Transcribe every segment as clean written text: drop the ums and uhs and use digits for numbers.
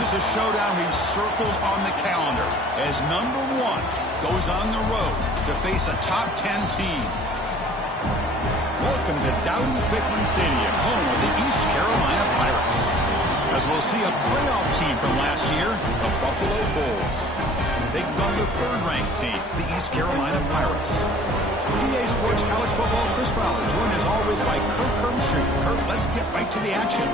This is a showdown we've circled on the calendar as number 1 goes on the road to face a top 10 team. Welcome to Dowdy-Ficklen Stadium, home of the East Carolina Pirates. As we'll see a playoff team from last year, the Buffalo Bulls, taking on the 3rd-ranked team, the East Carolina Pirates. EA Sports College Football, Chris Fowler, joined as always by Kirk Herbstreit. Kirk, let's get right to the action.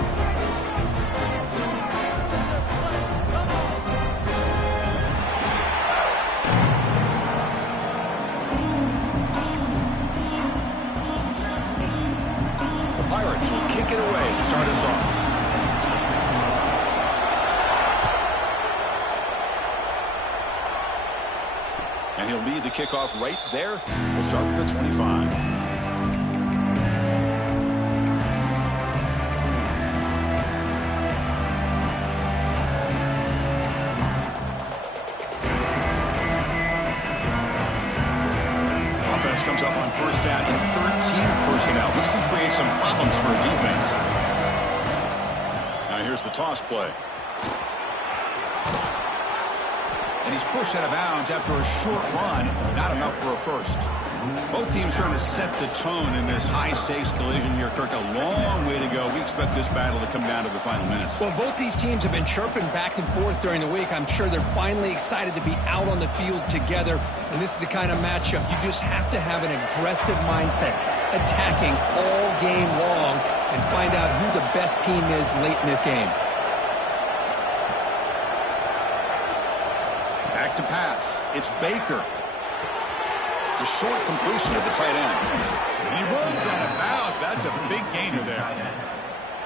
The Pirates will kick it away to start us off. And he'll lead the kickoff right there. We'll start with the 25. Offense comes up on first down in 13 personnel. This can create some problems for a defense. Now here's the toss play. And he's pushed out of bounds after a short run. Not enough for a first. Both teams trying to set the tone in this high-stakes collision here. Kirk, a long way to go. We expect this battle to come down to the final minutes. Well, both these teams have been chirping back and forth during the week. I'm sure they're finally excited to be out on the field together. And this is the kind of matchup you just have to have an aggressive mindset, attacking all game long, and find out who the best team is late in this game. To pass. It's Baker. It's a short completion to the tight end. He runs out of bounds. That's a big gainer there.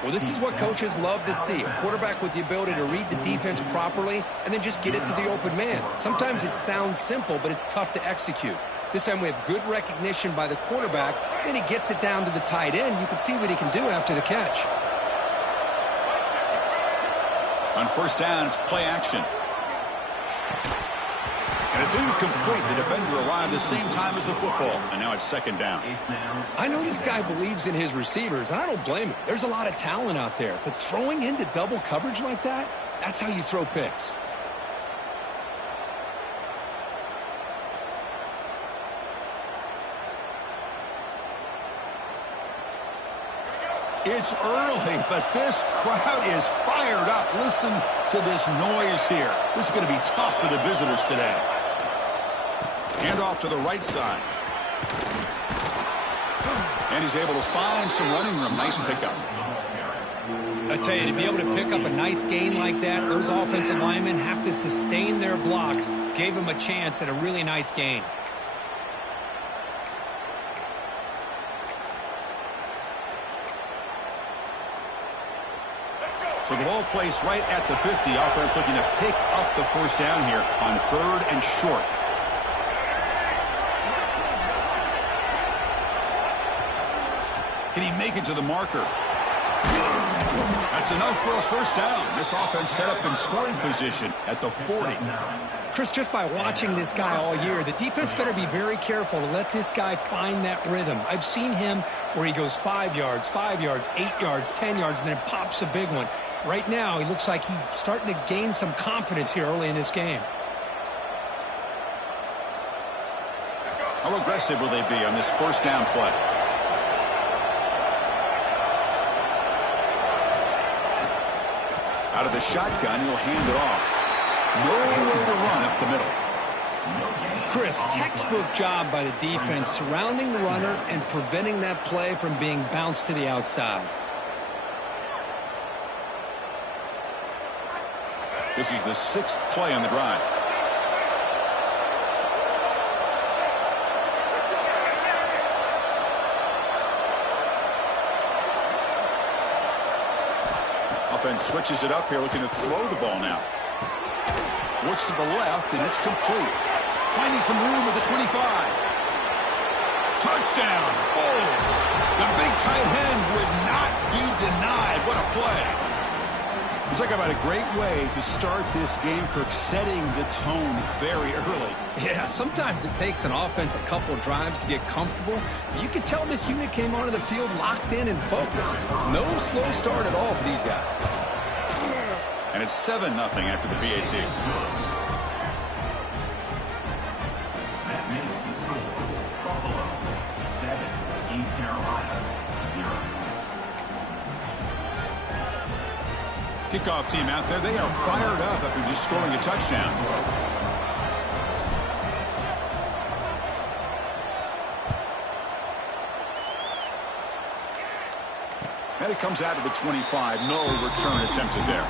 Well, this is what coaches love to see. A quarterback with the ability to read the defense properly and then just get it to the open man. Sometimes it sounds simple, but it's tough to execute. This time we have good recognition by the quarterback. Then he gets it down to the tight end. You can see what he can do after the catch. On first down, it's play action. And it's incomplete. The defender arrived the same time as the football. And now it's second down. I know this guy believes in his receivers, and I don't blame him. There's a lot of talent out there. But throwing into double coverage like that, that's how you throw picks. It's early, but this crowd is fired up. Listen to this noise here. This is going to be tough for the visitors today. Hand off to the right side. And he's able to find some running room. Nice pickup. I tell you, to be able to pick up a nice gain like that, those offensive linemen have to sustain their blocks. Gave him a chance at a really nice gain. So the ball placed right at the 50. Offense looking to pick up the first down here on 3rd and short. Can he make it to the marker? That's enough for a first down. This offense set up in scoring position at the 40. Chris, just by watching this guy all year, the defense better be very careful to let this guy find that rhythm. I've seen him where he goes 5 yards, 8 yards, 10 yards, and then pops a big one. Right now, he looks like he's starting to gain some confidence here early in this game. How aggressive will they be on this first down play? Out of the shotgun, he'll hand it off. Nowhere to run up the middle. Chris, textbook job by the defense surrounding the runner and preventing that play from being bounced to the outside. This is the 6th play on the drive. Offense switches it up here, looking to throw the ball now. Looks to the left, and it's complete. Finding some room at the 25. Touchdown, Bulls. The big tight end would not be denied. What a play. It's like about a great way to start this game, Kirk, setting the tone very early. Yeah, sometimes it takes an offense a couple drives to get comfortable. You could tell this unit came onto the field locked in and focused. No slow start at all for these guys. And it's 7-0 after the PAT. That makes the score Buffalo 7, East Carolina 0. Kickoff team out there, they are fired up after just scoring a touchdown. And it comes out to the 25. No return attempted there.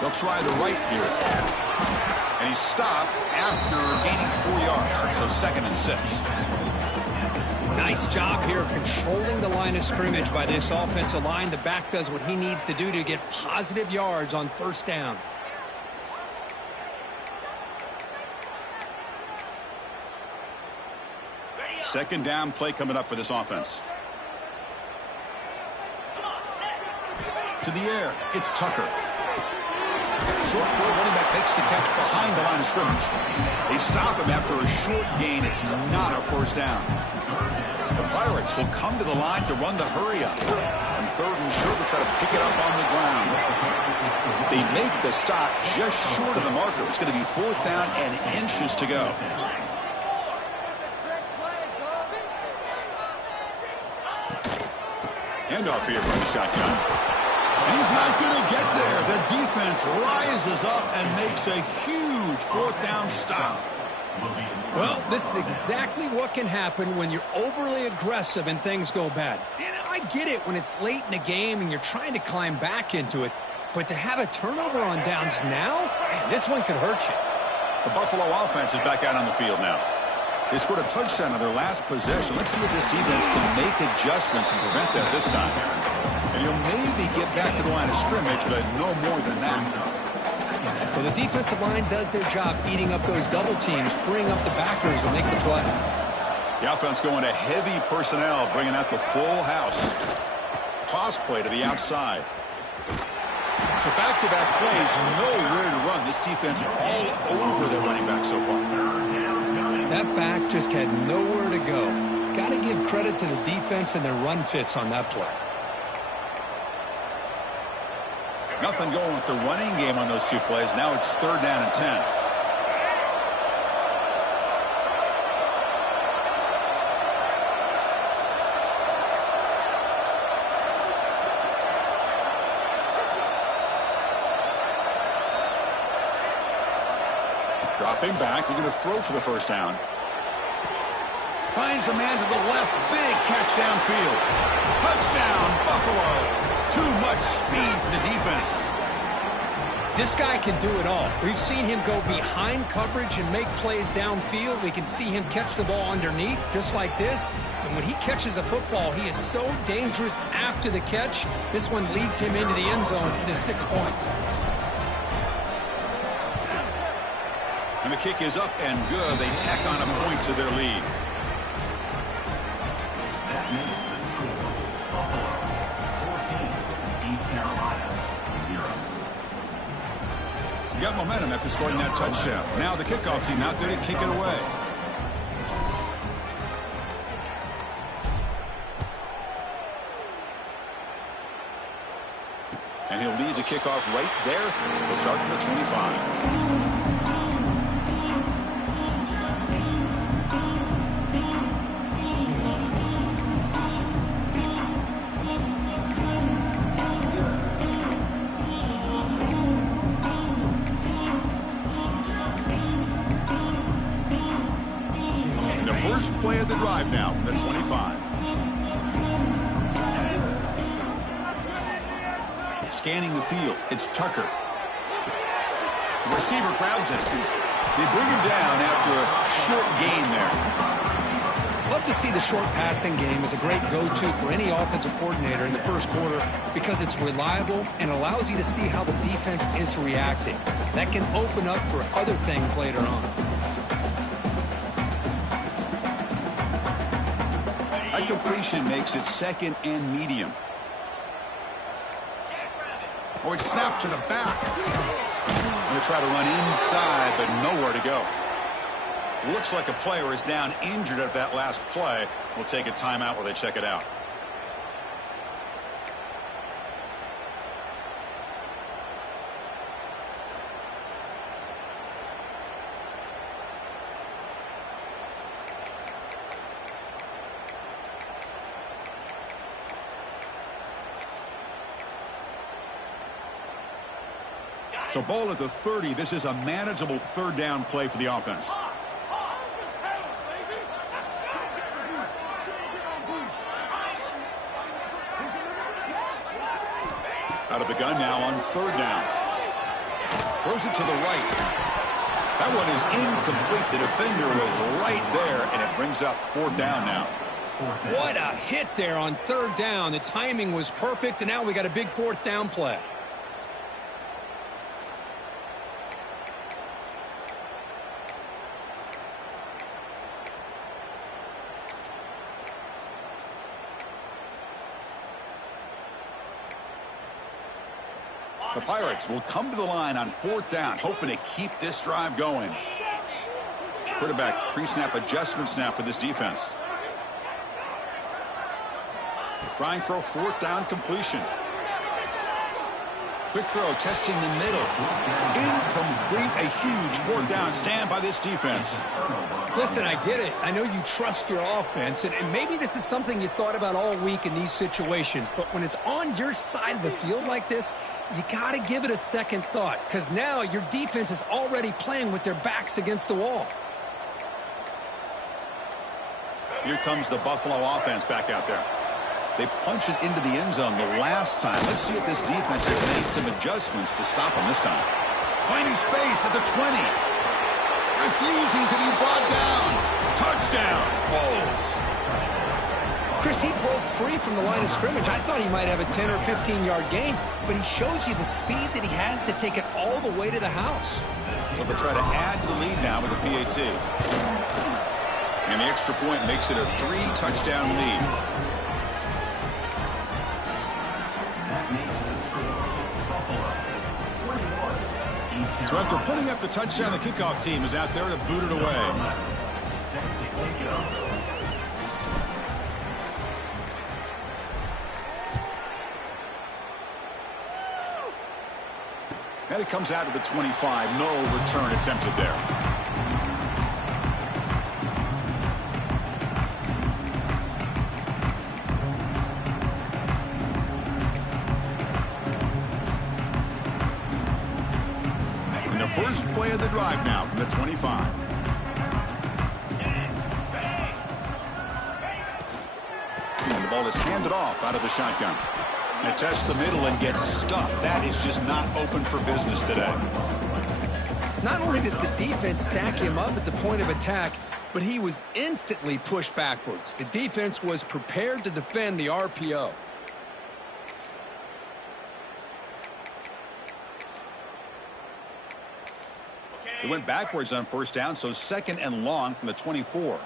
They'll try the right here. And he stopped after gaining 4 yards. So 2nd and 6. Nice job here of controlling the line of scrimmage by this offensive line. The back does what he needs to do to get positive yards on 1st down. Second down play coming up for this offense. To the air, it's Tucker. Short throw, running back makes the catch behind the line of scrimmage. They stop him after a short gain. It's not a 1st down. The Pirates will come to the line to run the hurry up. On 3rd and short, they try to pick it up on the ground. They make the stop just short of the marker. It's going to be 4th down and inches to go. Handoff here from the shotgun. He's not going to get there. The defense rises up and makes a huge 4th down stop. Well, this is exactly what can happen when you're overly aggressive and things go bad. And I get it when it's late in the game and you're trying to climb back into it. But to have a turnover on downs now, man, this one could hurt you. The Buffalo offense is back out on the field now. They scored a touchdown on their last possession. Let's see if this defense can make adjustments and prevent that this time. And you'll maybe get back to the line of scrimmage, but no more than that. Well, the defensive line does their job eating up those double teams, freeing up the backers to make the play. The offense going to heavy personnel, bringing out the full house. Toss play to the outside. So back-to-back plays, nowhere to run. This defense all over the running back so far. That back just had nowhere to go. Got to give credit to the defense and their run fits on that play. Nothing going with the running game on those 2 plays. Now it's 3rd down and 10. Dropping back, they're going to throw for the 1st down. Finds a man to the left, big catch downfield. Touchdown, Buffalo. Too much speed for the defense. This guy can do it all. We've seen him go behind coverage and make plays downfield. We can see him catch the ball underneath, just like this. And when he catches a football, he is so dangerous after the catch. This one leads him into the end zone for the 6 points. And the kick is up and good. They tack on a point to their lead. That makes the score Buffalo 14, East Carolina 0. You got momentum after scoring that touchdown. Now the kickoff team out there to kick it away. And he'll lead the kickoff right there. He'll start from the 25. First play of the drive now from the 25. Scanning the field, it's Tucker. The receiver grabs it. They bring him down after a short gain there. Love to see the short passing game as a great go-to for any offensive coordinator in the 1st quarter because it's reliable and allows you to see how the defense is reacting. That can open up for other things later on. incompletion makes it 2nd and medium. Oh, it's snapped to the back. Going to try to run inside, but nowhere to go. Looks like a player is down injured at that last play. We'll take a timeout while they check it out. So ball at the 30. This is a manageable 3rd down play for the offense. Out of the gun now on 3rd down. Throws it to the right. That one is incomplete. The defender was right there, and it brings up 4th down now. What a hit there on 3rd down. The timing was perfect, and now we got a big 4th down play. The Pirates will come to the line on 4th down, hoping to keep this drive going. Quarterback pre-snap adjustments now for this defense. Trying for a 4th down completion. Quick throw, testing the middle. Incomplete, a huge 4th down stand by this defense. Listen, I get it. I know you trust your offense, and maybe this is something you thought about all week in these situations, but when it's on your side of the field like this, you got to give it a second thought, because now your defense is already playing with their backs against the wall. Here comes the Buffalo offense back out there. They punched it into the end zone the last time. Let's see if this defense has made some adjustments to stop them this time. Finding space at the 20. Refusing to be brought down. Touchdown, Bulls. Chris, he broke free from the line of scrimmage. I thought he might have a 10 or 15-yard gain, but he shows you the speed that he has to take it all the way to the house. So they'll try to add to the lead now with a PAT. And the extra point makes it a 3-touchdown lead. So after putting up the touchdown, the kickoff team is out there to boot it away. And it comes out to the 25. No return attempted there. And the first play of the drive now from the 25. And the ball is handed off out of the shotgun. And tests the middle and gets stuffed. That is just not open for business today. Not only does the defense stack him up at the point of attack, but he was instantly pushed backwards. The defense was prepared to defend the RPO. They went backwards on first down, so 2nd and long from the 24.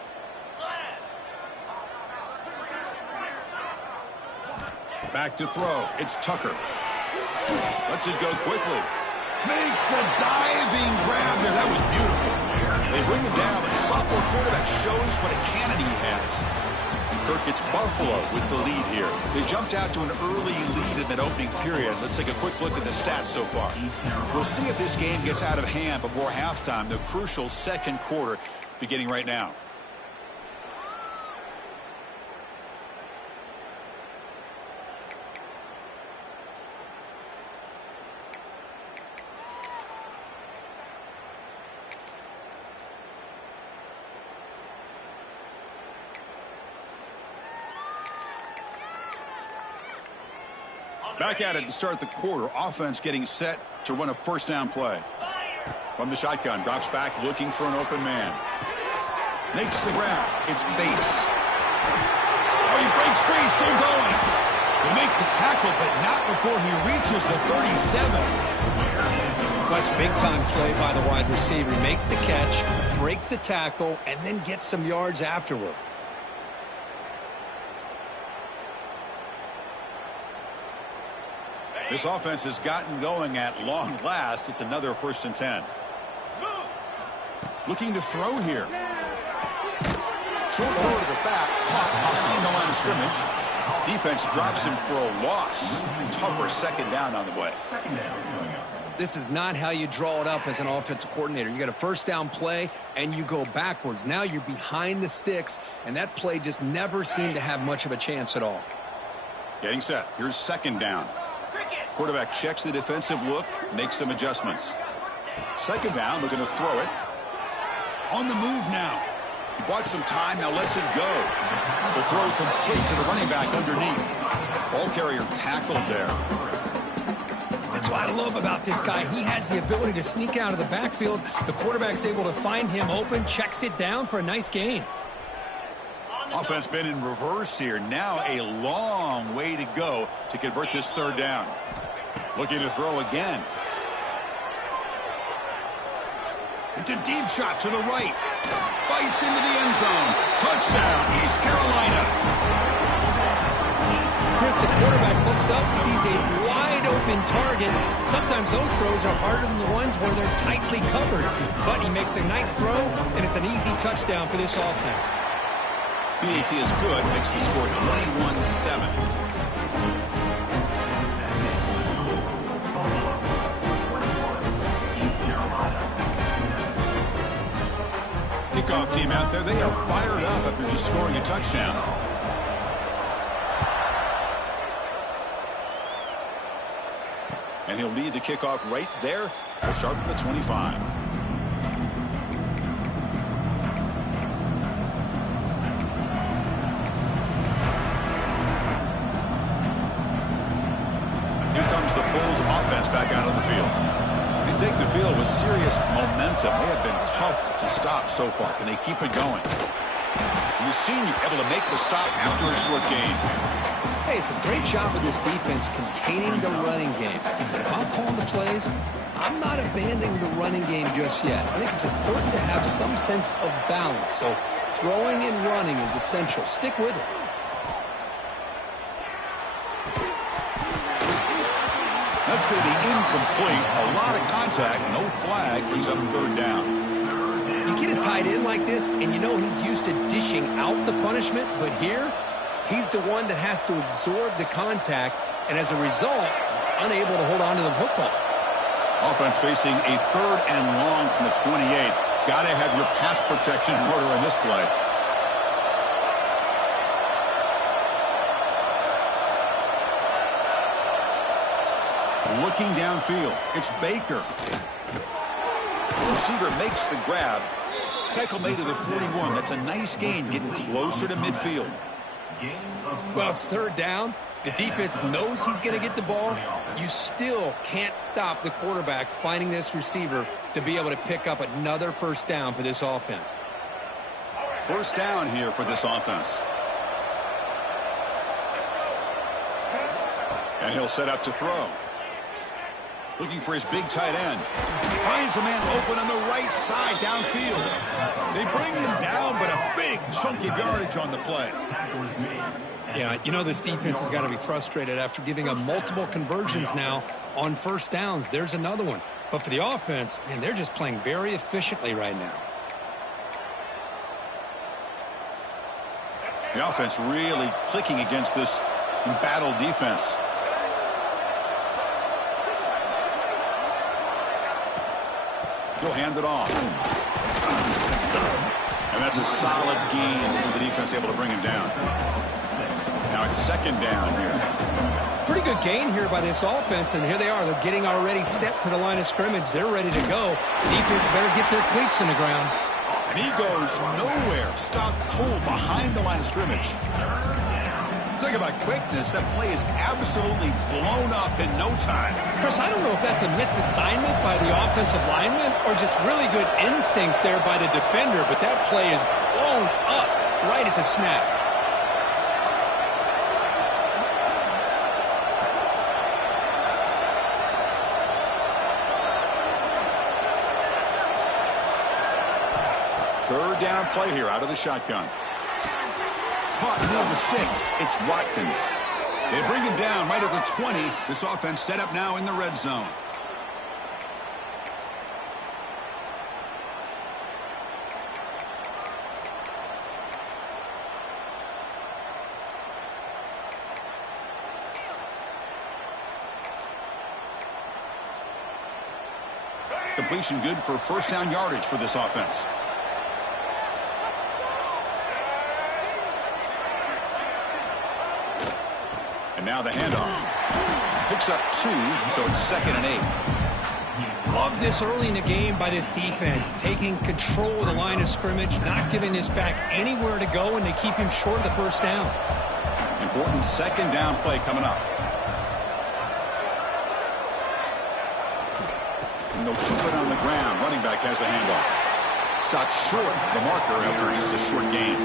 Back to throw. It's Tucker. Lets it go quickly. Makes the diving grab there. That was beautiful. They bring him down, but the sophomore quarterback shows what a cannon he has. Kirk, it's Buffalo with the lead here. They jumped out to an early lead in that opening period. Let's take a quick look at the stats so far. We'll see if this game gets out of hand before halftime. The crucial second quarter beginning right now. Back at it to start the quarter. Offense getting set to run a first down play. From the shotgun, drops back looking for an open man. Makes the grab. It's Bates. Oh, he breaks free, still going. They make the tackle, but not before he reaches the 37. That's big-time play by the wide receiver. He makes the catch, breaks the tackle, and then gets some yards afterward. This offense has gotten going at long last. It's another 1st and 10. Looking to throw here. Short throw to the back, caught behind the line of scrimmage. Defense drops him for a loss. Tougher 2nd down on the way. This is not how you draw it up as an offensive coordinator. You got a 1st down play, and you go backwards. Now you're behind the sticks, and that play just never seemed to have much of a chance at all. Getting set. Here's 2nd down. Quarterback checks the defensive look, makes some adjustments. 2nd down, looking to throw it. On the move now. He bought some time, now lets it go. The throw complete to the running back underneath. Ball carrier tackled there. That's what I love about this guy. He has the ability to sneak out of the backfield. The quarterback's able to find him open, checks it down for a nice gain. Offense been in reverse here. Now a long way to go to convert this 3rd down. Looking to throw again. It's a deep shot to the right. Bites into the end zone. Touchdown, East Carolina. Chris, the quarterback looks up, sees a wide open target. Sometimes those throws are harder than the ones where they're tightly covered. But he makes a nice throw, and it's an easy touchdown for this offense. PAT is good, makes the score 21-7. Kickoff team out there, they are fired up after just scoring a touchdown. And he'll lead the kickoff right there. We'll start from the 25. Here comes the Bulls offense back out of the field. They take the field with serious momentum. They have been tough to stop so far. Can they keep it going? And the senior able to make the stop after a short gain. Hey, it's a great job of this defense containing the running game. But if I'm calling the plays, I'm not abandoning the running game just yet. I think it's important to have some sense of balance. So throwing and running is essential. Stick with it. That's going to be incomplete. A lot of contact. No flag. Brings up 3rd down. You get a tight end like this, and you know he's used to dishing out the punishment. But here, he's the one that has to absorb the contact. And as a result, he's unable to hold on to the football. Offense facing a 3rd and long from the 28. Got to have your pass protection in order in this play. Looking downfield, it's Baker. The receiver makes the grab. Tackle made to the 41. That's a nice gain, getting closer to midfield. Well, it's 3rd down. The defense knows he's going to get the ball. You still can't stop the quarterback finding this receiver to be able to pick up another 1st down for this offense. 1st down here for this offense. And he'll set up to throw. Looking for his big tight end. Finds a man open on the right side downfield. They bring him down, but a big chunk of yardage on the play. Yeah, you know this defense has got to be frustrated after giving up multiple conversions now on 1st downs. There's another one. But for the offense, man, they're just playing very efficiently right now. The offense really clicking against this embattled defense. He'll hand it off. And that's a solid gain for the defense, able to bring him down. Now it's 2nd down here. Pretty good gain here by this offense, and here they are. They're getting already set to the line of scrimmage. They're ready to go. Defense better get their cleats in the ground. And he goes nowhere. Stopped cold behind the line of scrimmage. Talk about quickness. That play is absolutely blown up in no time. Chris, I don't know if that's a misassignment by the offensive lineman or just really good instincts there by the defender, but that play is blown up right at the snap. Third down play here out of the shotgun. Caught near the sticks. It's Watkins. They bring him down right at the 20. This offense set up now in the red zone. Completion good for first down yardage for this offense. And now the handoff. Picks up 2, so it's 2nd and 8. Love this early in the game by this defense, taking control of the line of scrimmage, not giving this back anywhere to go, and they keep him short of the first down. Important 2nd down play coming up. And they'll keep it on the ground. Running back has the handoff. Stopped short the marker after just a short gain.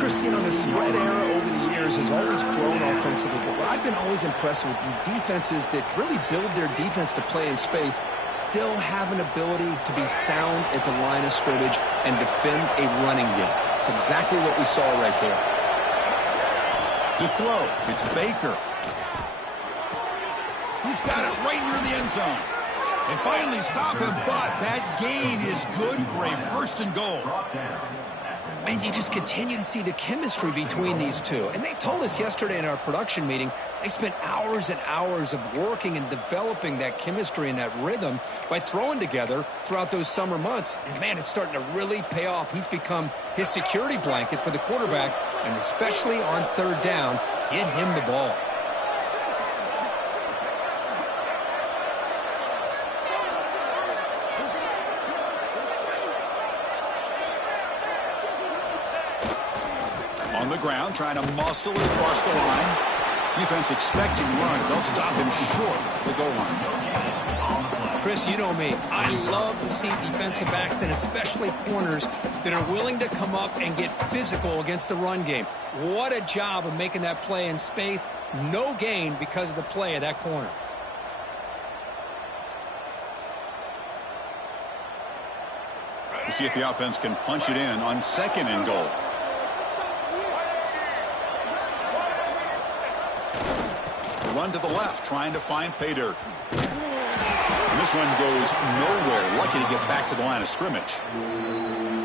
Chris, you know, the spread era over the years has always grown offensively, but what I've been always impressed with defenses that really build their defense to play in space still have an ability to be sound at the line of scrimmage and defend a running game. It's exactly what we saw right there. To throw, it's Baker. He's got it right near the end zone. They finally stop him, but that gain is good for a 1st and goal. And you just continue to see the chemistry between these two. And they told us yesterday in our production meeting, they spent hours and hours of working and developing that chemistry and that rhythm by throwing together throughout those summer months. And, man, it's starting to really pay off. He's become his security blanket for the quarterback, and especially on 3rd down, get him the ball. On the ground, trying to muscle it across the line. Defense expecting run. They'll stop him short of the goal line. Chris, you know me. I love to see defensive backs and especially corners that are willing to come up and get physical against the run game. What a job of making that play in space. No gain because of the play of that corner. We'll see if the offense can punch it in on 2nd and goal. Run to the left, trying to find pay dirt. And this one goes nowhere. Lucky to get back to the line of scrimmage.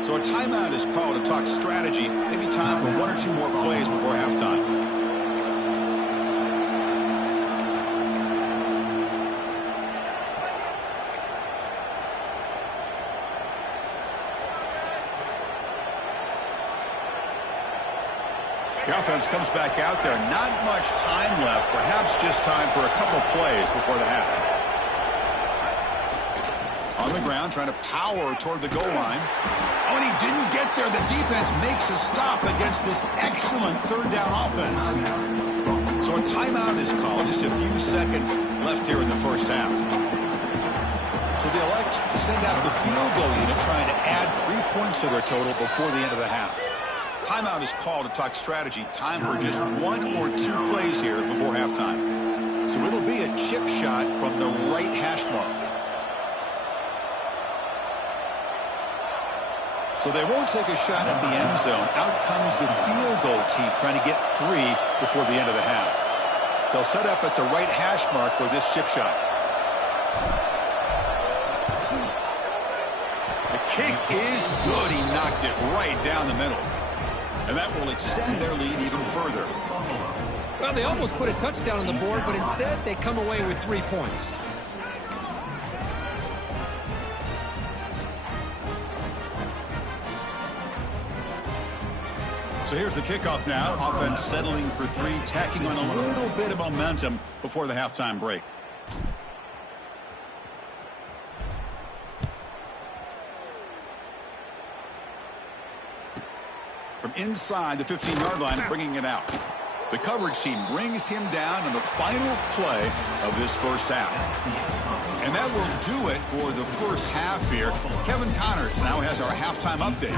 So a timeout is called to talk strategy. Maybe time for 1 or 2 more plays before halftime. The offense comes back out there. Not much time left. Perhaps just time for a couple plays before the half. On the ground, trying to power toward the goal line. Oh, and he didn't get there. The defense makes a stop against this excellent 3rd down offense. So a timeout is called. Just a few seconds left here in the first half. So they elect to send out the field goal unit, trying to add 3 points to their total before the end of the half. Timeout is called to talk strategy. Time for just 1 or 2 plays here before halftime. So it'll be a chip shot from the right hash mark. So they won't take a shot at the end zone. Out comes the field goal team trying to get 3 before the end of the half. They'll set up at the right hash mark for this chip shot. The kick is good. He knocked it right down the middle. And that will extend their lead even further. Well, they almost put a touchdown on the board, but instead they come away with 3 points. So here's the kickoff now. Offense settling for 3, tacking on a little bit of momentum before the halftime break. From inside the 15-yard line, bringing it out. The coverage team brings him down in the final play of this first half. And that will do it for the first half here. Kevin Connors now has our halftime update.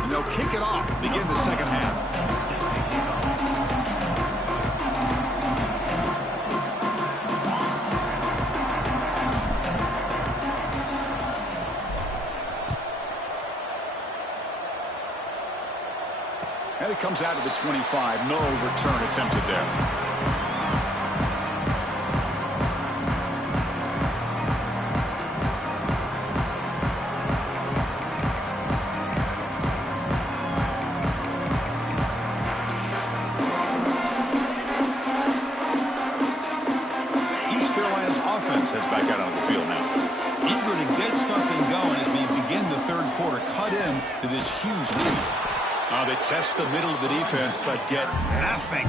And they'll kick it off to begin the second half. comes out of the 25. No return attempted there. Has back out on the field now. Eager to get something going as we begin the third quarter. Cut in to this huge lead. They test the middle of the defense, but get nothing.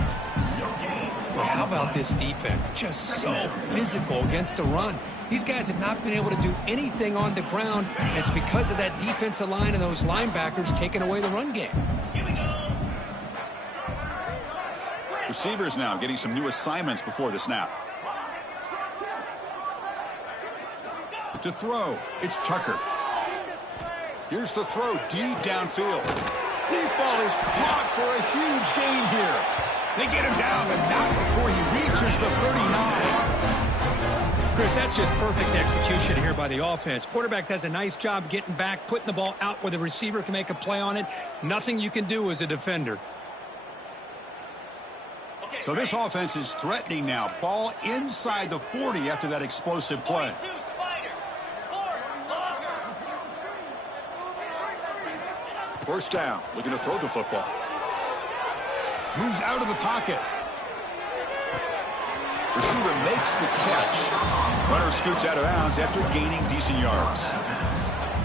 Well, how about this defense? Just so physical against the run. These guys have not been able to do anything on the ground. And it's because of that defensive line and those linebackers taking away the run game. Receivers now getting some new assignments before the snap. To throw, it's Tucker. Here's the throw deep downfield. Deep ball is caught for a huge gain here. They get him down, but not before he reaches the 39. Chris, that's just perfect execution here by the offense. Quarterback does a nice job getting back, putting the ball out where the receiver can make a play on it. Nothing you can do as a defender. So this offense is threatening now. Ball inside the 40 after that explosive play. First down, looking to throw the football. Moves out of the pocket. Receiver makes the catch. Runner scoots out of bounds after gaining decent yards.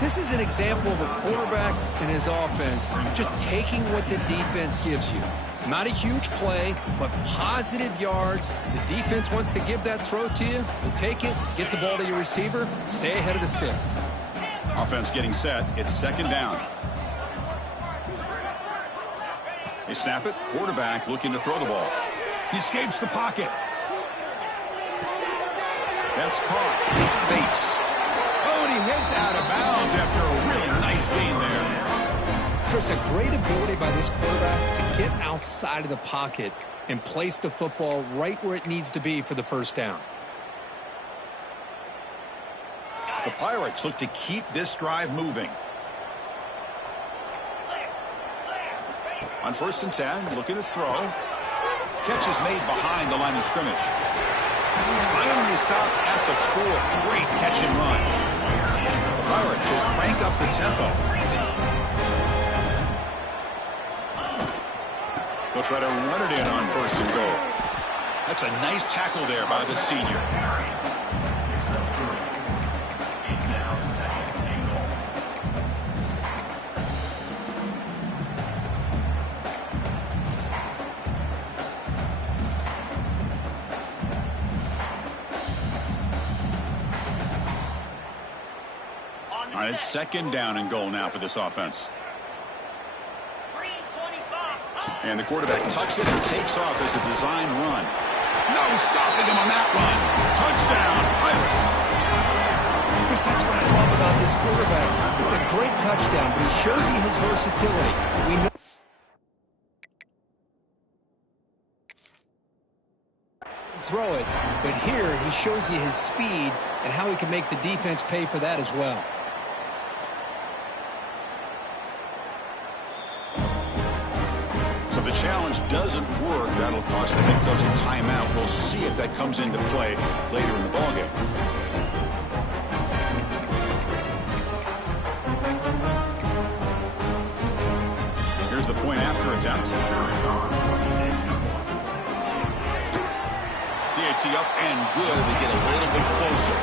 This is an example of a quarterback and his offense just taking what the defense gives you. Not a huge play, but positive yards. The defense wants to give that throw to you. You take it, get the ball to your receiver, stay ahead of the sticks. Offense getting set. It's second down. They snap it. Quarterback looking to throw the ball. He escapes the pocket. That's caught. It's Bates. Oh, and he heads out of bounds after a really nice gain there. Chris, a great ability by this quarterback to get outside of the pocket and place the football right where it needs to be for the first down. The Pirates look to keep this drive moving. On 1st and 10, looking to throw. Catch is made behind the line of scrimmage. Finally stopped at the 4. Great catch and run. The Pirates will crank up the tempo. They'll try to run it in on 1st and goal. That's a nice tackle there by the senior. All right, it's second down and goal now for this offense. And the quarterback tucks it and takes off as a design run. No stopping him on that run. Touchdown, Pirates. Chris, that's what I love about this quarterback. It's a great touchdown, but he shows you his versatility. We know throw it, but here he shows you his speed and how he can make the defense pay for that as well. So the challenge doesn't work. That'll cost the head coach a timeout. We'll see if that comes into play later in the ballgame. Here's the point after attempt. PAT up and good. They get a little bit closer.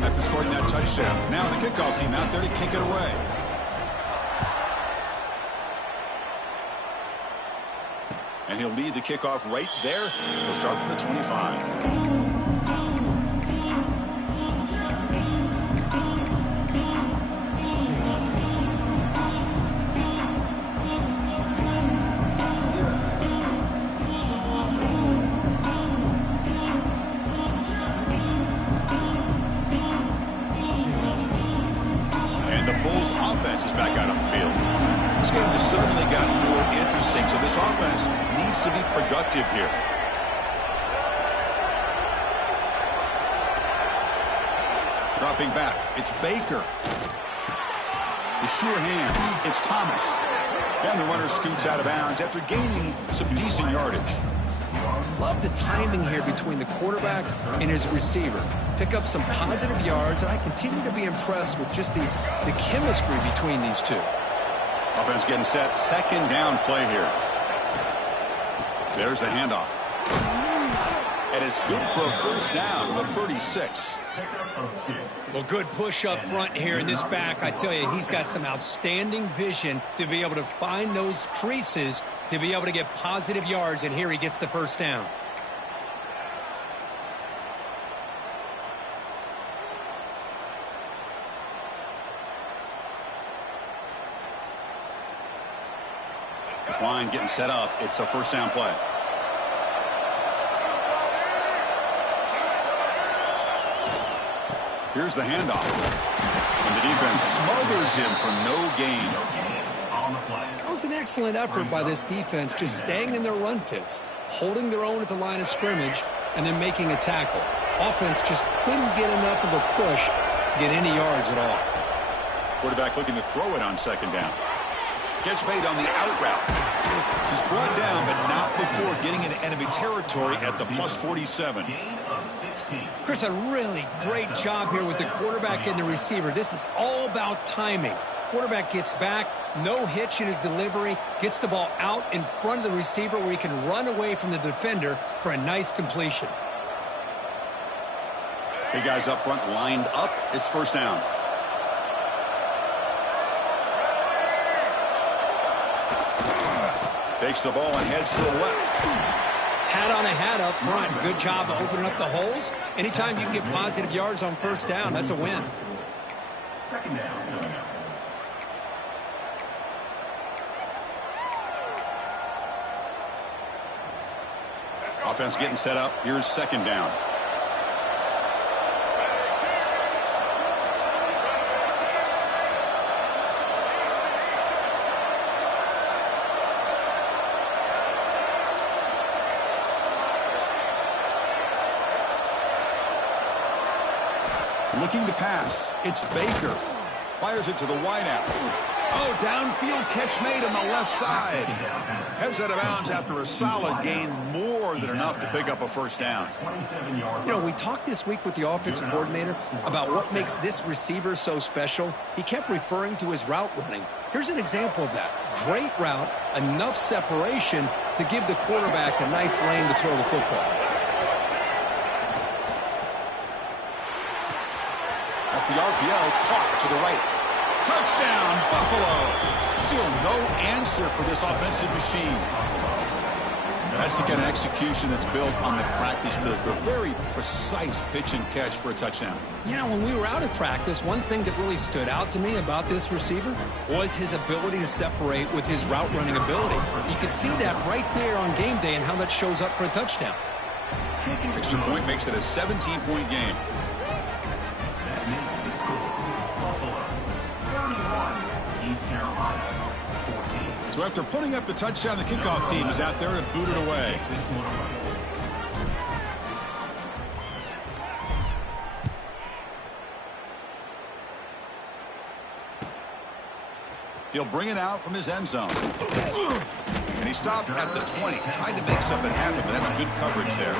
After scoring that touchdown. Now the kickoff team out there to kick it away. And he'll lead the kickoff right there. He'll start from the 25. Offense is back out on the field. This game productive here. Dropping back, it's Baker. The sure hands, it's Thomas. And the runner scoots out of bounds after gaining some decent yardage. Love the timing here between the quarterback and his receiver. Pick up some positive yards, and I continue to be impressed with just the chemistry between these two. Offense getting set, second down play here. There's the handoff. And it's good for a first down, the 36. Well, good push up front here in this back. I tell you, he's got some outstanding vision to be able to find those creases to be able to get positive yards, and here he gets the first down. This line getting set up. It's a first down play. Here's the handoff. And the defense smothers him for no gain. That was an excellent effort by this defense, just staying in their run fits, holding their own at the line of scrimmage, and then making a tackle. Offense just couldn't get enough of a push to get any yards at all. Quarterback looking to throw it on second down. Catch made on the out route. He's brought down, but not before getting into enemy territory at the plus 47. Chris, a really great job here with the quarterback and the receiver. This is all about timing. Quarterback gets back, no hitch in his delivery, gets the ball out in front of the receiver where he can run away from the defender for a nice completion. Big guys up front lined up. It's first down. Takes the ball and heads to the left. Hat on a hat up front. Good job of opening up the holes. Anytime you can get positive yards on first down, that's a win. Second down. Offense getting set up. Here's second down. Looking to pass. It's Baker. Fires it to the wideout. Oh, downfield catch made on the left side. Heads out of bounds after a solid gain, more than enough to pick up a first down. You know, we talked this week with the offensive coordinator about what makes this receiver so special. He kept referring to his route running. Here's an example of that. Great route, enough separation to give the quarterback a nice lane to throw the football. Off the RPO, caught to the right. Touchdown, Buffalo. Still no answer for this offensive machine. That's the kind of execution that's built on the practice field. A very precise pitch and catch for a touchdown. Yeah, when we were out at practice, one thing that really stood out to me about this receiver was his ability to separate with his route running ability. You could see that right there on game day and how that shows up for a touchdown. Extra point makes it a 17-point game. So after putting up the touchdown, the kickoff team is out there to boot it away. He'll bring it out from his end zone. And he stopped at the 20. Tried to make something happen, but that's good coverage there.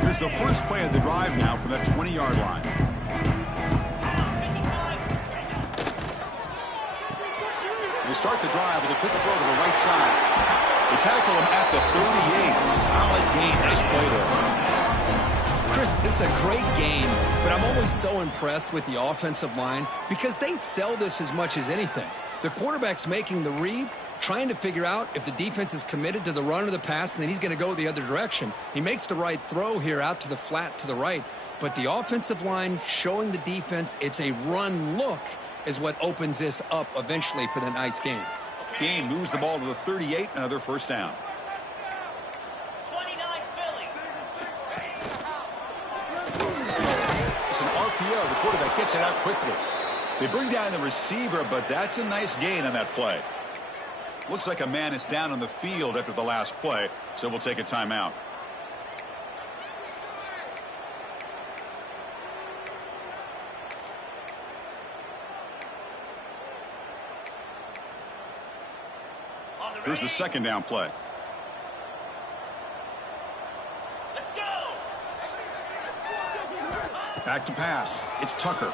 Here's the first play of the drive now from that 20-yard line. They start the drive with a quick throw to the right side. They tackle him at the 38. Solid gain. Nice play there. Chris, this is a great game, but I'm always so impressed with the offensive line because they sell this as much as anything. The quarterback's making the read, trying to figure out if the defense is committed to the run or the pass, and then he's going to go the other direction. He makes the right throw here out to the flat to the right, but the offensive line showing the defense it's a run look is what opens this up eventually for the nice game. Game moves the ball to the 38, another first down. RPO. The quarterback gets it out quickly. They bring down the receiver, but that's a nice gain on that play. Looks like a man is down on the field after the last play, so we'll take a timeout. Here's the second down play. Let's go. Back to pass. It's Tucker.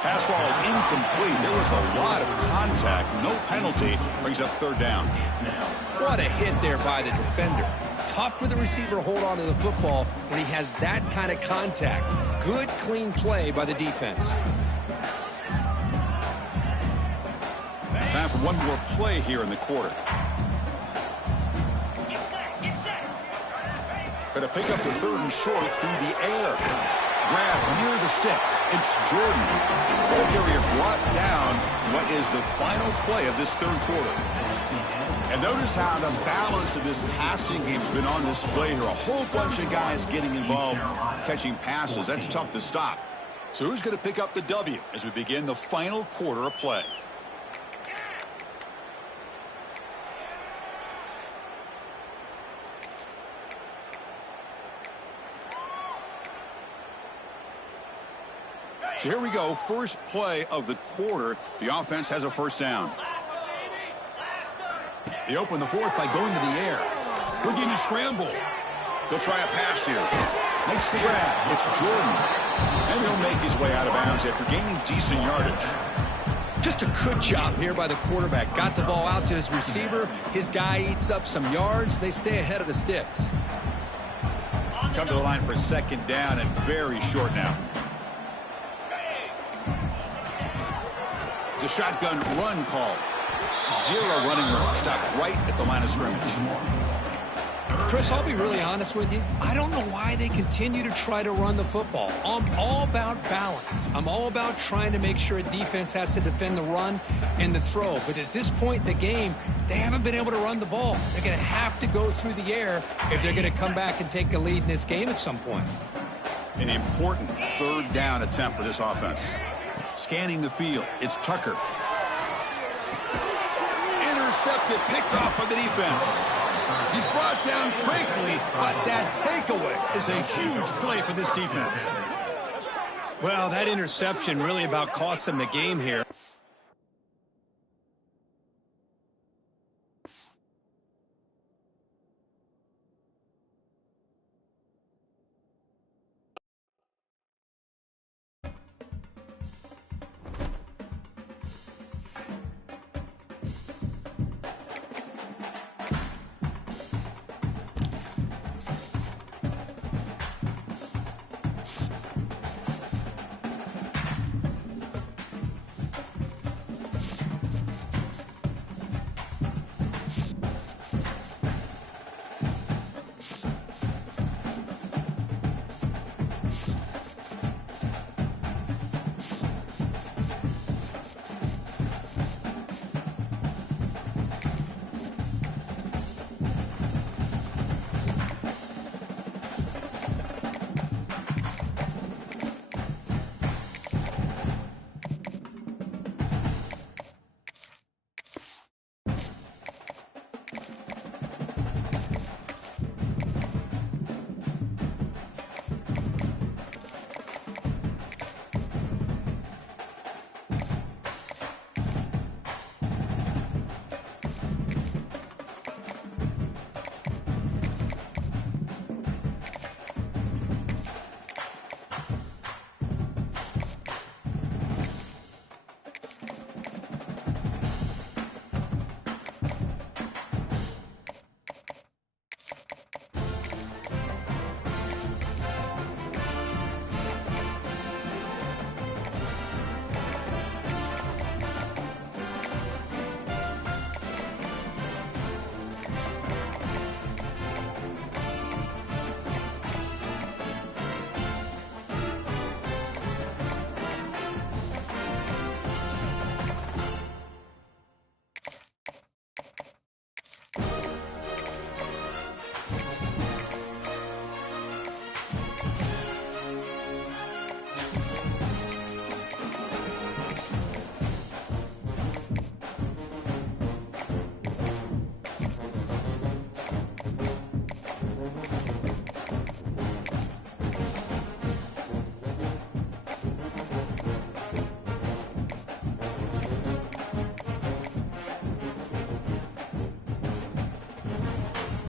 Pass ball is incomplete. There was a lot of contact. No penalty. Brings up third down. What a hit there by the defender. Tough for the receiver to hold on to the football when he has that kind of contact. Good, clean play by the defense. Time for one more play here in the quarter. Going to pick up the third and short through the air. Grab near the sticks. It's Jordan. Ball carrier brought down what is the final play of this third quarter. And notice how the balance of this passing game has been on display here. A whole bunch of guys getting involved, catching passes. That's tough to stop. So who's going to pick up the W as we begin the final quarter of play? So here we go, first play of the quarter. The offense has a first down. They open the fourth by going to the air. Looking to scramble. They'll try a pass here. Makes the grab. It's Jordan. And he'll make his way out of bounds after gaining decent yardage. Just a good job here by the quarterback. Got the ball out to his receiver. His guy eats up some yards. They stay ahead of the sticks. Come to the line for second down and very short now. It's a shotgun run call. Zero running room. Stopped right at the line of scrimmage. Chris, I'll be really honest with you. I don't know why they continue to try to run the football. I'm all about balance. I'm all about trying to make sure a defense has to defend the run and the throw. But at this point in the game, they haven't been able to run the ball. They're going to have to go through the air if they're going to come back and take a lead in this game at some point. An important third down attempt for this offense. Scanning the field, it's Tucker. Intercepted, picked off by the defense. He's brought down quickly, but that takeaway is a huge play for this defense. Well, that interception really about cost them the game here.